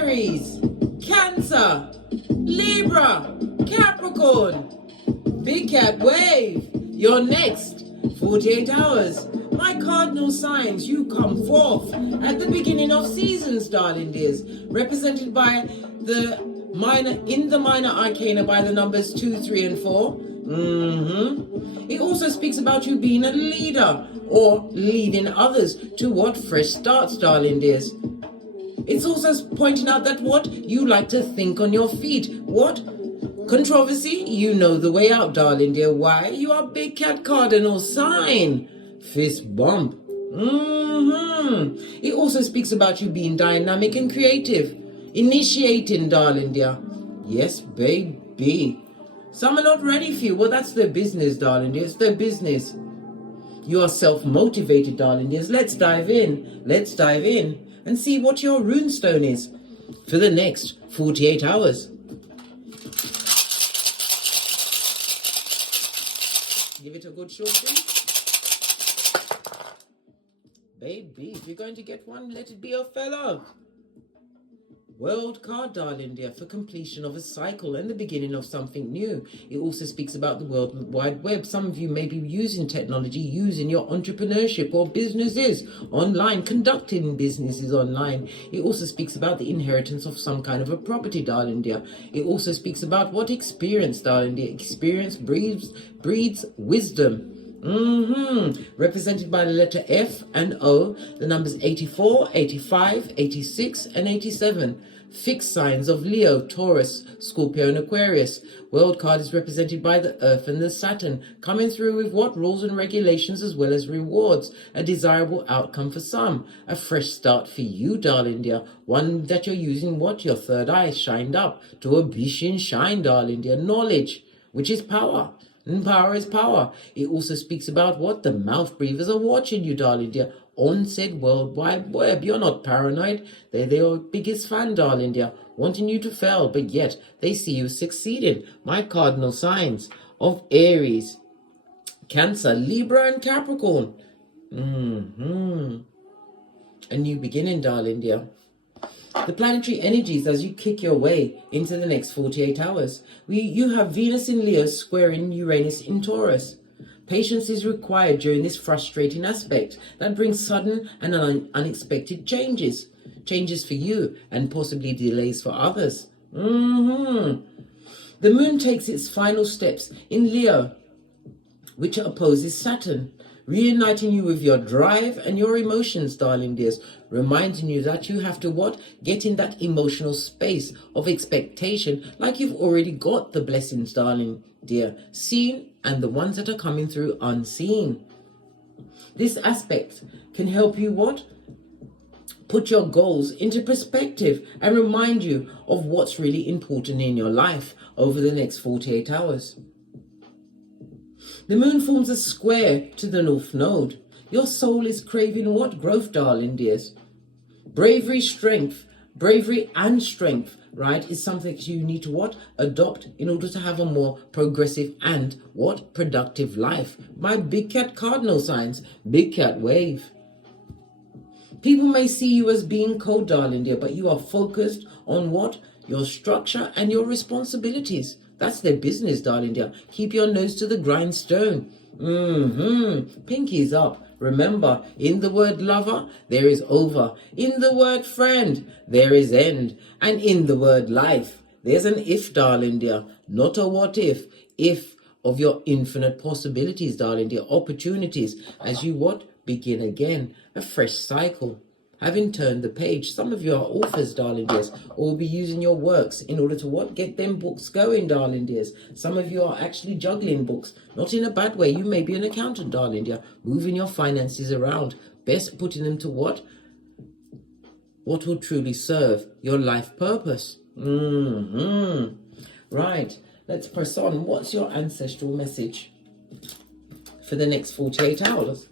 Aries, Cancer, Libra, Capricorn. Big cat wave. You're next. 48 hours. My cardinal signs, you come forth at the beginning of seasons, darling dears, represented by the minor arcana by the numbers 2, 3, and 4. It also speaks about you being a leader or leading others to what? Fresh starts, darling dears. It's also pointing out that what? You like to think on your feet. What? Controversy? You know the way out, darling dear. Why? You are big cat cardinal sign. Fist bump. It also speaks about you being dynamic and creative. Initiating, darling dear. Yes, baby. Some are not ready for you. Well, that's their business, darling dear. It's their business. You are self-motivated, darling dears. Let's dive in. Let's dive in and see what your runestone is for the next 48 hours. Give it a good short spin. Baby, if you're going to get one, let it be a fellow. World card, darling dear, for completion of a cycle and the beginning of something new. It also speaks about the World Wide Web. Some of you may be using technology, using your entrepreneurship or businesses online, conducting businesses online. It also speaks about the inheritance of some kind of a property, darling dear. It also speaks about what experience, darling dear. Experience breeds wisdom. Represented by the letter F and O, the numbers 84, 85, 86, and 87. Fixed signs of Leo, Taurus, Scorpio, and Aquarius. World card is represented by the Earth and the Saturn, coming through with what? Rules and regulations as well as rewards. A desirable outcome for some. A fresh start for you, darling dear. One that you're using what? Your third eye shined up to a vision shine, darling dear. Knowledge, which is power. And power is power. It also speaks about what? The mouth breathers are watching you, darling dear. On said World Wide Web. You're not paranoid. They're your biggest fan, darling dear. Wanting you to fail, but yet they see you succeeding. My cardinal signs of Aries, Cancer, Libra, and Capricorn. A new beginning, darling dear. The planetary energies as you kick your way into the next 48 hours. You have Venus in Leo squaring Uranus in Taurus. Patience is required during this frustrating aspect that brings sudden and unexpected changes. Changes for you and possibly delays for others. The moon takes its final steps in Leo, which opposes Saturn, reuniting you with your drive and your emotions, darling dears, reminding you that you have to what? Get in that emotional space of expectation like you've already got the blessings, darling dear, seen and the ones that are coming through unseen. This aspect can help you what? Put your goals into perspective and remind you of what's really important in your life over the next 48 hours. The moon forms a square to the North Node. Your soul is craving what? Growth, darling dears. Bravery and strength, right, is something that you need to what? Adopt in order to have a more progressive and what? Productive life. My big cat cardinal signs, big cat wave. People may see you as being cold, darling dear, but you are focused on what? Your structure and your responsibilities. That's their business, darling dear. Keep your nose to the grindstone. Pinkies up. Remember, in the word lover, there is over. In the word friend, there is end. And in the word life, there's an if, darling dear. Not a what if. If of your infinite possibilities, darling dear. Opportunities as you what? Begin again. A fresh cycle. Having turned the page, some of you are authors, darling dears, or will be using your works in order to what? Get them books going, darling dears. Some of you are actually juggling books, not in a bad way. You may be an accountant, darling dear, moving your finances around, best putting them to what? What will truly serve your life purpose. Right, let's press on. What's your ancestral message for the next 48 hours?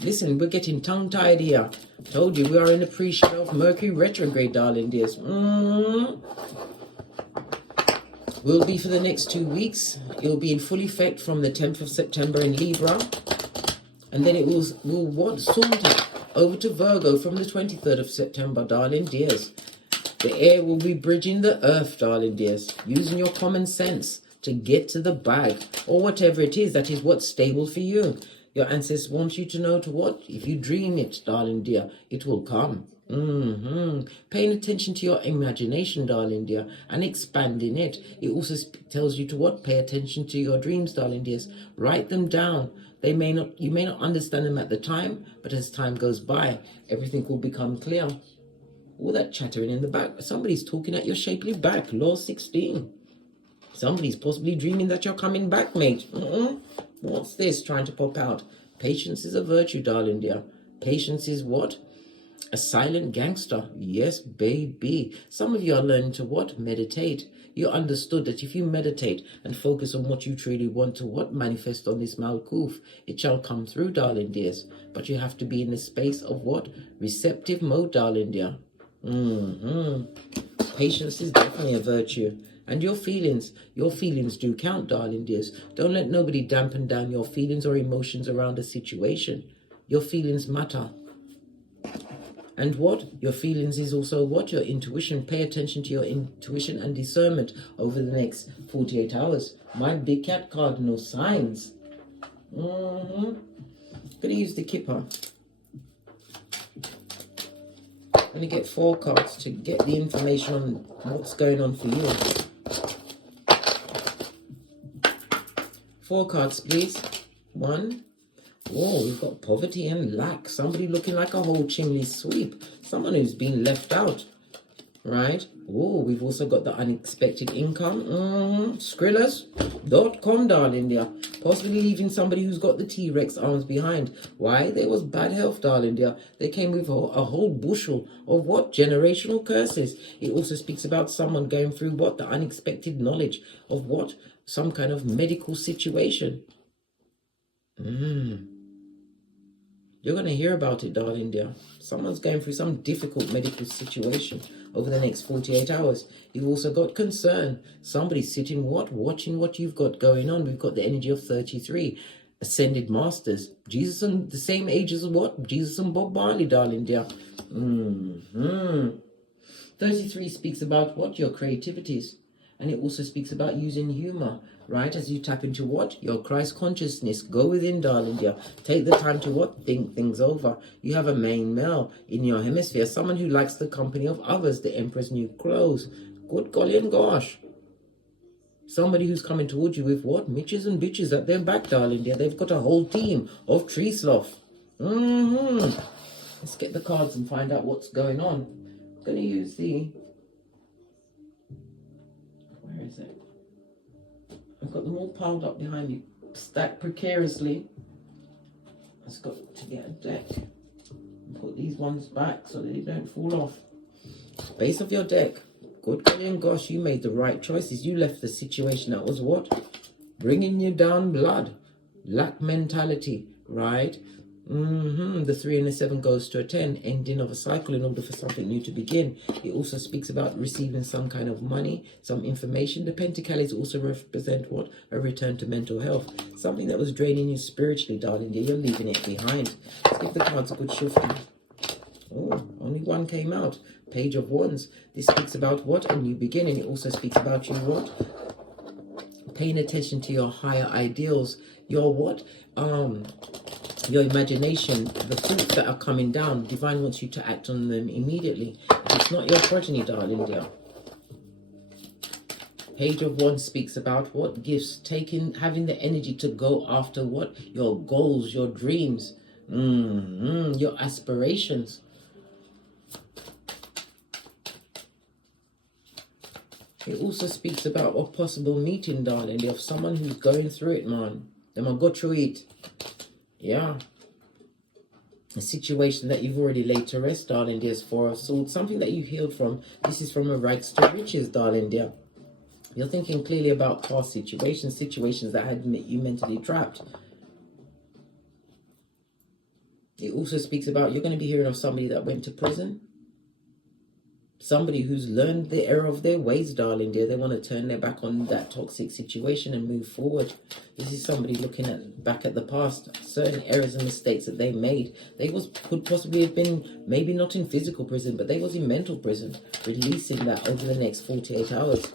Listen, we're getting tongue-tied here. Told you, we are in the pre-shadow of Mercury retrograde, darling dears. Will be for the next 2 weeks. It will be in full effect from the 10th of September in Libra. And then it will what? Saunter over to Virgo from the 23rd of September, darling dears. The air will be bridging the earth, darling dears. Using your common sense to get to the bag. Or whatever it is, that is what's stable for you. Your ancestors want you to know to what? If you dream it, darling dear, it will come. Paying attention to your imagination, darling dear, and expanding it. It also tells you to what? Pay attention to your dreams, darling dears. Write them down. You may not understand them at the time, but as time goes by, everything will become clear. All that chattering in the back. Somebody's talking at your shapely back. Law 16. Somebody's possibly dreaming that you're coming back, mate. What's this trying to pop out? Patience is a virtue, darling dear. Patience is what? A silent gangster. Yes, baby. Some of you are learning to what? Meditate. You understood that if you meditate and focus on what you truly want to what? Manifest on this Malkuth, it shall come through, darling dears. But you have to be in the space of what? Receptive mode, darling dear. Patience is definitely a virtue. And your feelings do count, darling dears. Don't let nobody dampen down your feelings or emotions around a situation. Your feelings matter. And what? Your feelings is also what? Your intuition. Pay attention to your intuition and discernment over the next 48 hours. My big cat cardinal signs. Gonna use the kipper. I'm gonna get 4 cards to get the information on what's going on for you. 4 cards, please. 1. Oh, we've got poverty and lack. Somebody looking like a whole chimney sweep. Someone who's been left out, right? Oh, we've also got the unexpected income. Skrillers.com, darling dear. Possibly leaving somebody who's got the T-Rex arms behind. Why? There was bad health, darling dear. They came with a whole bushel of what? Generational curses. It also speaks about someone going through what? The unexpected knowledge of what? Some kind of medical situation. You're going to hear about it, darling dear. Someone's going through some difficult medical situation over the next 48 hours. You've also got concern. Somebody's sitting what? Watching what you've got going on. We've got the energy of 33. Ascended masters. Jesus and the same age as what? Jesus and Bob Marley, darling dear. 33 speaks about what? Your creativities. And it also speaks about using humor, right? As you tap into what? Your Christ consciousness. Go within, darling dear. Take the time to what? Think things over. You have a main male in your hemisphere. Someone who likes the company of others. The Emperor's new clothes. Good golly and gosh. Somebody who's coming towards you with what? Mitches and bitches at their back, darling dear. They've got a whole team of tree sloth. Let's get the cards and find out what's going on. I'm going to use the... Where is it? I've got them all piled up behind me, stacked precariously. I've got to get a deck and put these ones back so that they don't fall off. Base of your deck. Good golly and gosh, you made the right choices. You left the situation that was what? Bringing you down blood. Lack mentality, right? The 3 and the 7 goes to a 10, ending of a cycle in order for something new to begin. It also speaks about receiving some kind of money, some information. The Pentacles also represent what? A return to mental health. Something that was draining you spiritually, darling. You're leaving it behind. Let's give the cards a good shifting. Oh, only one came out. Page of Wands. This speaks about what? A new beginning. It also speaks about you what? Paying attention to your higher ideals. Your what? Your imagination, the thoughts that are coming down. Divine wants you to act on them immediately. If it's not your progeny, darling dear. Page of Wands speaks about what? Gifts. Having the energy to go after what? Your goals, your dreams, your aspirations. It also speaks about a possible meeting, darling dear, of someone who's going through it, man. Them are go through it. Yeah. A situation that you've already laid to rest, darling dear, is 4 of Swords. Something that you healed from. This is from a rags to riches, darling dear. You're thinking clearly about past situations that had you mentally trapped. It also speaks about you're going to be hearing of somebody that went to prison. Somebody who's learned the error of their ways, darling dear. They want to turn their back on that toxic situation and move forward. This is somebody looking back at the past, certain errors and mistakes that they made. They could possibly have been, maybe not in physical prison, but they was in mental prison, releasing that over the next 48 hours.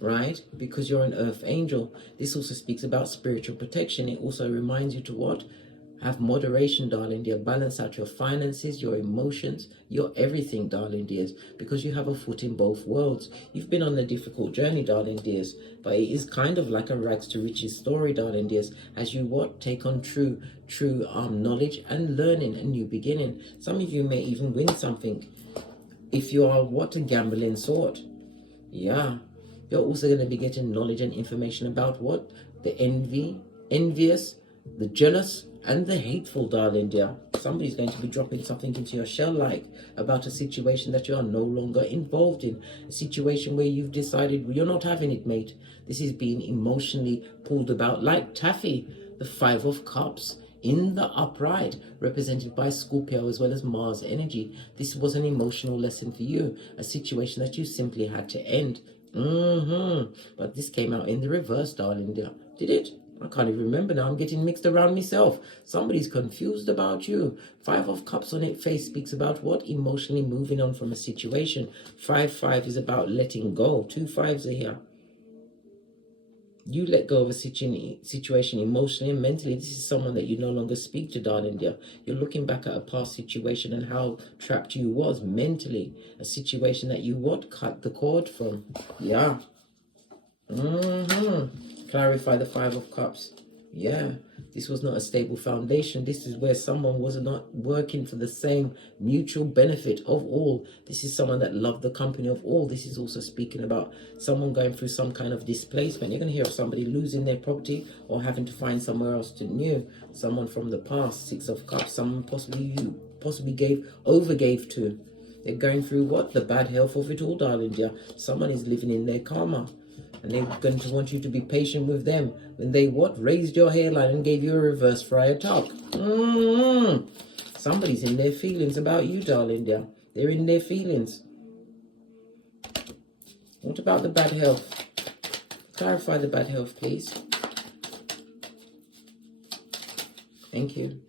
Right? Because you're an earth angel. This also speaks about spiritual protection. It also reminds you to what? Have moderation, darling dear. Balance out your finances, your emotions, your everything, darling dears, because you have a foot in both worlds. You've been on a difficult journey, darling dears, but it is kind of like a rags to riches story, darling dears, as you what? Take on true knowledge and learning, a new beginning. Some of you may even win something if you are what? A gambling sort. Yeah. You're also going to be getting knowledge and information about what? The envious, the jealous, and the hateful, darling dear. Somebody's going to be dropping something into your shell, like about a situation that you are no longer involved in. A situation where you've decided you're not having it, mate. This is being emotionally pulled about like taffy. The 5 of Cups in the upright, represented by Scorpio as well as Mars energy. This was an emotional lesson for you. A situation that you simply had to end. But this came out in the reverse, darling dear. Did it? I can't even remember now. I'm getting mixed around myself. Somebody's confused about you. 5 of Cups on its face speaks about what? Emotionally moving on from a situation. 5-5 is about letting go. 2 5s are here. You let go of a situation emotionally and mentally. This is someone that you no longer speak to, darling dear. You're looking back at a past situation and how trapped you was mentally. A situation that you what? Cut the cord from. Yeah. Clarify the 5 of Cups. Yeah, this was not a stable foundation. This is where someone was not working for the same mutual benefit of all. This is someone that loved the company of all. This is also speaking about someone going through some kind of displacement. You're going to hear of somebody losing their property or having to find somewhere else to new. Someone from the past, 6 of Cups, someone possibly you overgave to. They're going through what? The bad health of it all, darling dear. Someone is living in their karma. And they're going to want you to be patient with them when they what? Raised your hairline and gave you a reverse friar talk. Somebody's in their feelings about you, darling dear. They're in their feelings. What about the bad health? Clarify the bad health, please. Thank you.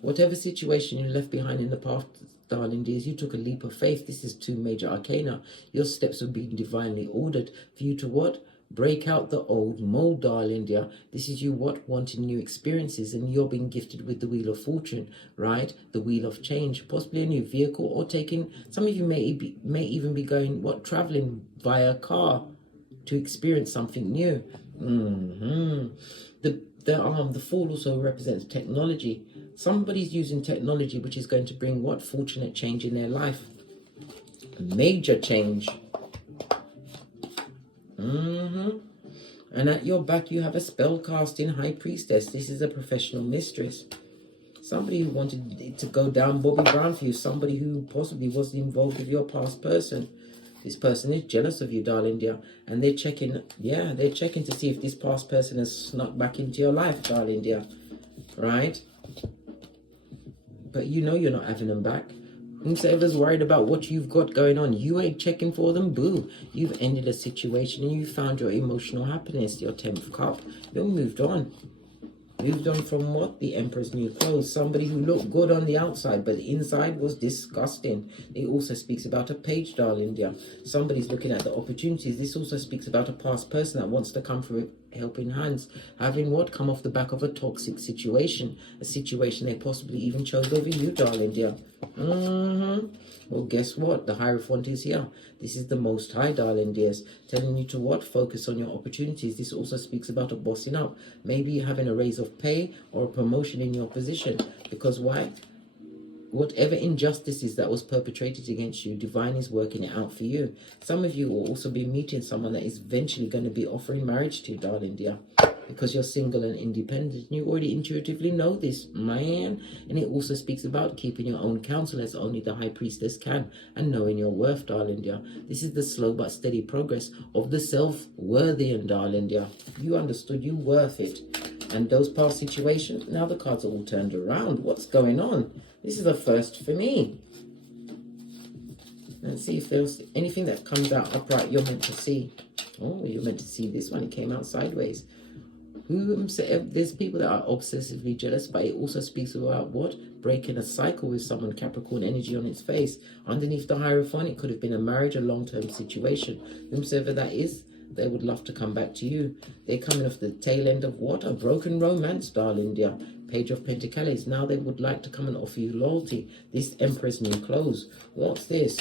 Whatever situation you left behind in the past, darling dears, you took a leap of faith. This is 2 major arcana. Your steps will be divinely ordered for you to what? Break out the old mold, darling dear. This is you what? Wanting new experiences, and you're being gifted with the Wheel of Fortune, right? The Wheel of Change, possibly a new vehicle, or taking, some of you may even be going, what? Traveling via car to experience something new. The Fool also represents technology. Somebody's using technology which is going to bring what? Fortunate change in their life. Major change. And at your back you have a spell-casting High Priestess. This is a professional mistress. Somebody who wanted it to go down Bobby Brown for you. Somebody who possibly was involved with your past person. This person is jealous of you, darling dear. And they're checking, yeah, they're checking to see if this past person has snuck back into your life, darling dear. Right? But you know you're not having them back. Whosoever's worried about what you've got going on, you ain't checking for them, boo. You've ended a situation and you found your emotional happiness, your 10th cup. You're moved on. Moved on from what? The Emperor's New Clothes. Somebody who looked good on the outside, but the inside was disgusting. It also speaks about a page, darling dear. Somebody's looking at the opportunities. This also speaks about a past person that wants to come through helping hands. Having what? Come off the back of a toxic situation. A situation they possibly even chose over you, darling dear. Well, guess what? The Hierophant is here. This is the Most High, darling dears, telling you to what? Focus on your opportunities. This also speaks about a bossing up. Maybe you're having a raise of pay or a promotion in your position. Because why? Whatever injustices that was perpetrated against you, divine is working it out for you. Some of you will also be meeting someone that is eventually going to be offering marriage to you, darling dear. Because you're single and independent. You already intuitively know this, man. And it also speaks about keeping your own counsel as only the High Priestess can. And knowing your worth, darling dear. This is the slow but steady progress of the self-worthy, darling dear. You understood you worth it. And those past situations, now the cards are all turned around. What's going on? This is a first for me. Let's see if there's anything that comes out upright you're meant to see. Oh, you're meant to see this one. It came out sideways. There's people that are obsessively jealous, but it also speaks about what? Breaking a cycle with someone, Capricorn energy on its face. Underneath the Hierophant, it could have been a marriage, a long-term situation. Whomsoever that is, they would love to come back to you. They're coming off the tail end of what? A broken romance, darling dear. Page of Pentacles. Now they would like to come and offer you loyalty. This Empress new clothes. What's this?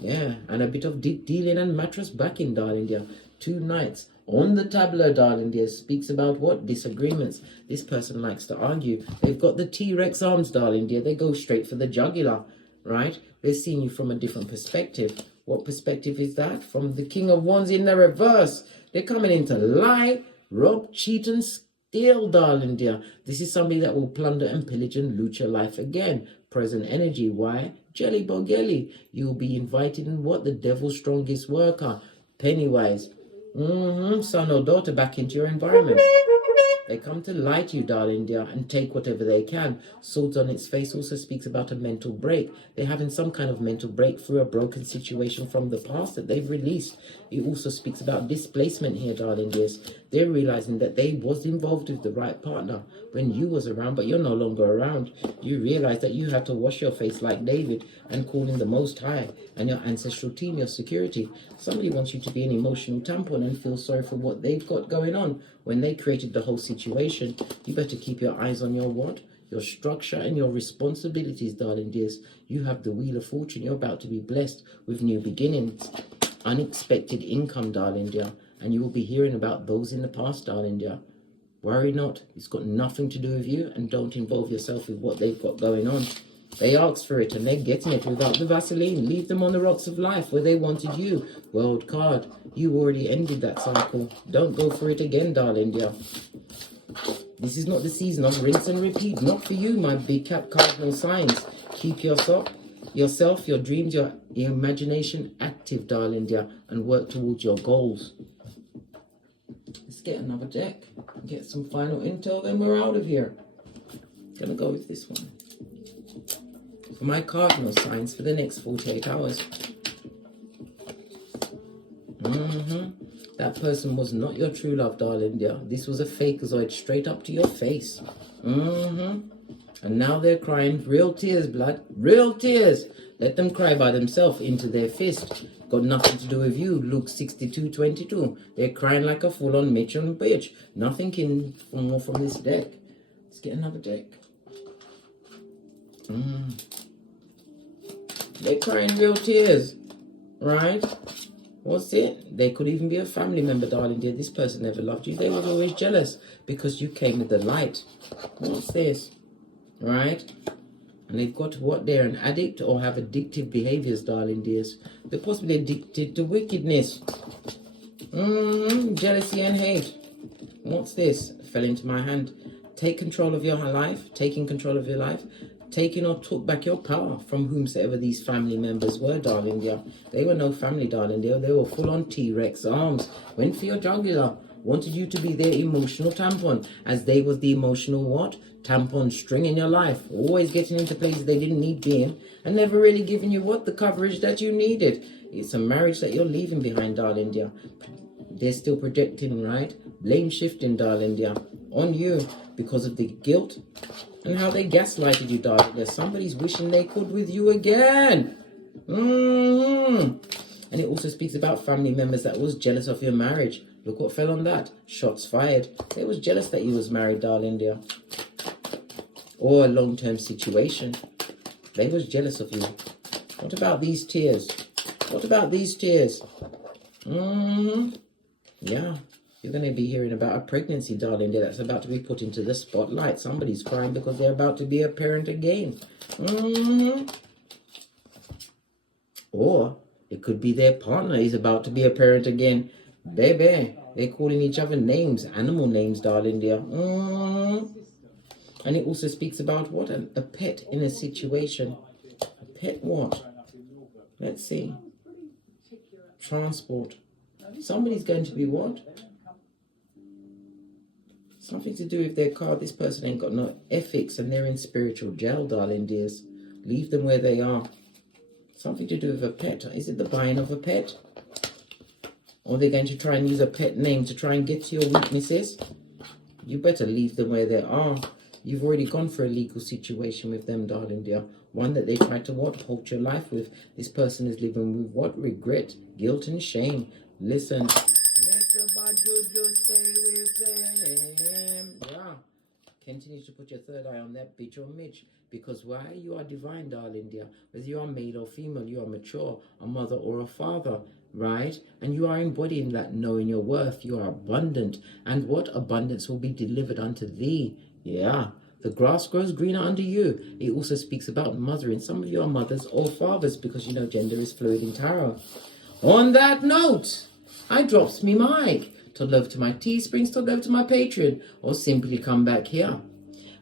Yeah, and a bit of dealing and mattress backing, darling dear. 2 Knights. On the tableau, darling dear, speaks about what? Disagreements. This person likes to argue. They've got the T-Rex arms, darling dear. They go straight for the jugular, right? They're seeing you from a different perspective. What perspective is that? From the King of Wands in the reverse. They're coming in to lie, rob, cheat, and steal, darling dear. This is somebody that will plunder and pillage and loot your life again. Present energy. Why? Jelly Bogelly. You'll be invited in what? The devil's strongest worker. Pennywise. Son or daughter back into your environment. They come to lie to you, darling dear, and take whatever they can. Swords on its face also speaks about a mental break. They're having some kind of mental break through a broken situation from the past that they've released. It also speaks about displacement here, darling dears. They're realizing that they was involved with the right partner when you was around, but you're no longer around. You realize that you had to wash your face like David and call in the Most High and your ancestral team, your security. Somebody wants you to be an emotional tampon and feel sorry for what they've got going on. When they created the whole situation, you better keep your eyes on your what? Your structure and your responsibilities, darling dears. You have the Wheel of Fortune. You're about to be blessed with new beginnings. Unexpected income, darling dear. And you will be hearing about those in the past, darling dear. Worry not. It's got nothing to do with you, and don't involve yourself with what they've got going on. They asked for it and they're getting it without the Vaseline. Leave them on the rocks of life where they wanted you. World card. You already ended that cycle. Don't go for it again, darling dear. This is not the season of rinse and repeat. Not for you, my big cap cardinal signs. Keep yourself, your dreams, your imagination active, darling dear, and work towards your goals. Let's get another deck. Get some final intel, then we're out of here. Gonna go with this one. For my cardinal signs for the next 48 hours. That person was not your true love, darling dear. This was a fakeazoid straight up to your face. And now they're crying real tears, blood. Real tears. Let them cry by themselves into their fist. Got nothing to do with you. Luke 62:22. They're crying like a full-on matron bitch. Nothing can more from this deck. Let's get another deck. They're crying real tears, right? What's it? They could even be a family member, darling dear. This person never loved you. They were always jealous because you came with the light. What's this? Right? And they've got what? They're an addict or have addictive behaviors, darling dears. They're possibly addicted to wickedness. Jealousy and hate. What's this? Fell into my hand. Take control of your life. Taking control of your life. Taking or took back your power from whomsoever these family members were, darling dear. They were no family, darling dear. They were full-on T-Rex arms. Went for your jugular. Wanted you to be their emotional tampon, as they was the emotional what? Tampon string in your life. Always getting into places they didn't need being, and never really giving you what? The coverage that you needed. It's a marriage that you're leaving behind, darling dear. They're still projecting, right? Blame shifting, darling dear, on you because of the guilt and how they gaslighted you, darling dear. Somebody's wishing they could with you again. And it also speaks about family members that was jealous of your marriage. Look what fell on that. Shots fired. They was jealous that you was married, darling dear. Or a long-term situation. They was jealous of you. What about these tears? What about these tears? Yeah. You're going to be hearing about a pregnancy, darling dear, that's about to be put into the spotlight. Somebody's crying because they're about to be a parent again. Or it could be their partner is about to be a parent again. Baby, they're calling each other names, animal names, darling dear. And it also speaks about what? A pet in a situation. A pet what? Let's see. Transport. Somebody's going to be what? Something to do with their card. This person ain't got no ethics and they're in spiritual jail, darling dears. Leave them where they are. Something to do with a pet. Is it the buying of a pet? Or they're going to try and use a pet name to try and get to your weaknesses? You better leave them where they are. You've already gone for a legal situation with them, darling dear. One that they tried to what? Halt your life with. This person is living with what? Regret, guilt and shame. Listen. Let the bad juju stay with them. Yeah. Continue to put your third eye on that bitch or Mitch. Because why? You are divine, darling dear. Whether you are male or female, you are mature, a mother or a father, right? And you are embodying that, knowing your worth. You are abundant. And what abundance will be delivered unto thee? Yeah. The grass grows greener under you. It also speaks about mothering. Some of you are mothers or fathers because you know gender is fluid in tarot. On that note, I drops me mic. To love to my Teesprings, to love to my Patreon, or simply come back here.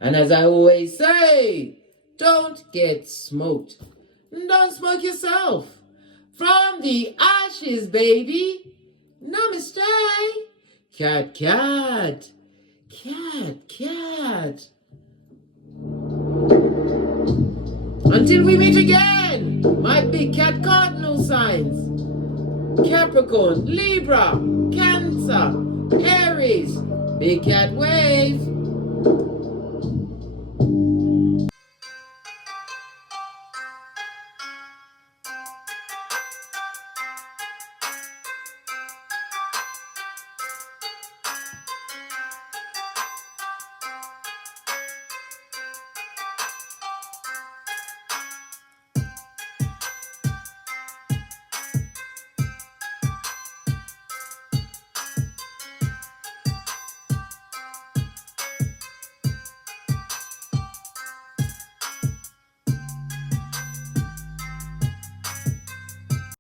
And as I always say, don't get smoked. Don't smoke yourself. From the ashes, baby. Namaste. Cat, cat. Cat, cat. Until we meet again, my big cat cardinal signs. Capricorn, Libra, Cancer, Aries, big cat wave.